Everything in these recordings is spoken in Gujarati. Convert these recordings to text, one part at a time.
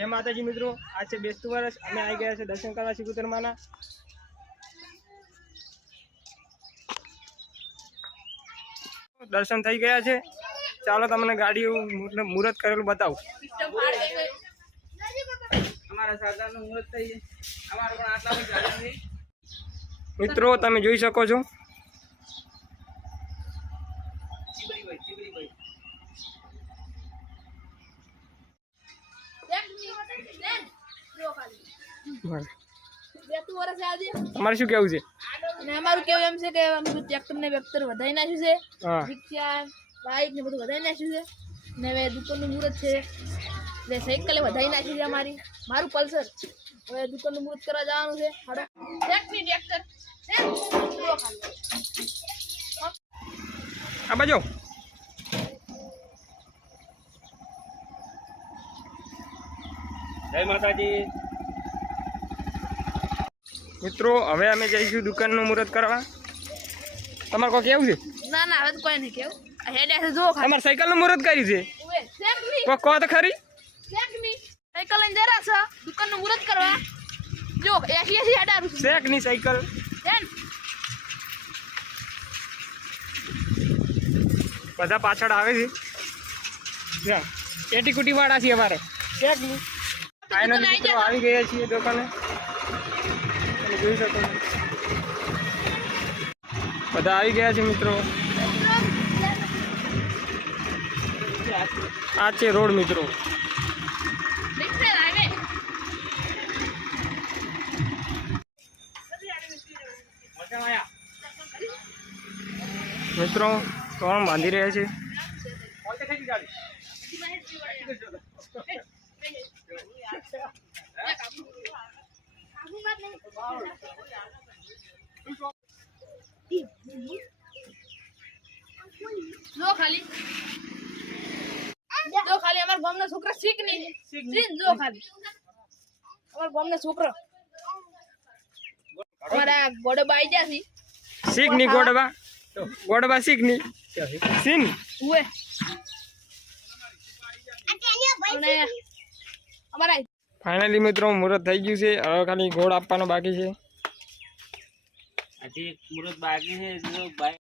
જય માતાજી મિત્રો, આજ છે બેસતું વર્ષ. અમે આવી ગયા છે દર્શન કરવા સિકોતરમાના. દર્શન થઈ ગયા છે. ચાલો તમને ગાડી મુહૂર્ત કરેલું બતાવું. મિત્રો તમે જોઈ શકો છો. તમારે શું કેવું છે? અમારું કેવું એમ છે કે અમે ટ્રેક્ટર ને વેક્ટર વધારી નાખ્યું છે, રિક્ષા બાઈક ને બધું વધારી નાખ્યું છે ને હવે દુકાનનું મુહૂર્ત છે એટલે સાયકલે વધારી નાખી છે અમારી. મારું પલ્સર હવે દુકાનનું મુહૂર્ત કરવા જવાનું છે. ટ્રેક્ટર આ બાજુ જય માતાજી મિત્રો. હવે અમે જઈશું દુકાનનું મુહૂર્ત કરવા. તમારે કોઈ કેવું છે? ના ના હવે કોઈ નહીં કેવું. હેડે છે જો તમારે સાયકલનું મુહૂર્ત કર્યું છે? કહો તો ખરી. સાયકલ લઈને જરા છે દુકાનનું મુહૂર્ત કરવા. જો 80 હેડારું છે શેક ની સાયકલ. બધા પાછળ આવે છે. એટી કુટી વાળા છે અમારે. શેક ની ફાઇનલી મિત્રો આવી ગયા છીએ દુકાને. તમે જોઈ શકો છો બધા આવી ગયા છે મિત્રો. આ છે રોડ મિત્રો. મિત્રો કોણ બાંધી રહ્યા છે? જો ખાલી અમારા ગામના છોકરા શીખ નહીં જો ખાલી અમારા ગામના છોકરા અમારા ગોડબા આવી ગયા છે. શીખ ની ગોડબા ગોડબા શીખ ની સીન ઉએ અને અમારા ફાઇનલી મિત્રો મુહૂર્ત થઈ ગયું છે. હવે ખાલી ગોળ આપવાનો બાકી છે. હજી મુહૂર્ત બાકી છે. જો ભાઈ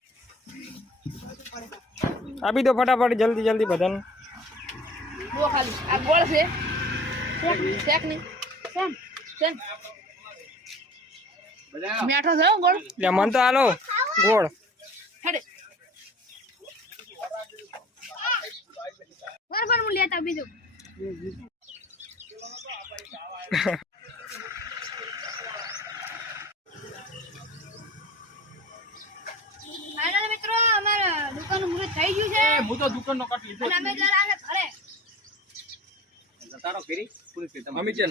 આપી દો ફટાફટ જલ્દી જલ્દી બધાને. જો ખાલી આ ગોળ છે શેક નહીં સેમ મેઠો છે ગોળ. લે મન તો હાલો ગોળ. હેડે બરાબર હું લેતા બીજું. ફાઇનલ મિત્રો અમારા દુકાનનું મુહૂર્ત થઈ ગયું છે. હું તો દુકાનનો કટ લીધો. અને અમે જરા ઘરે તારો ફેરી પૂરી કરી તમે. અમે છે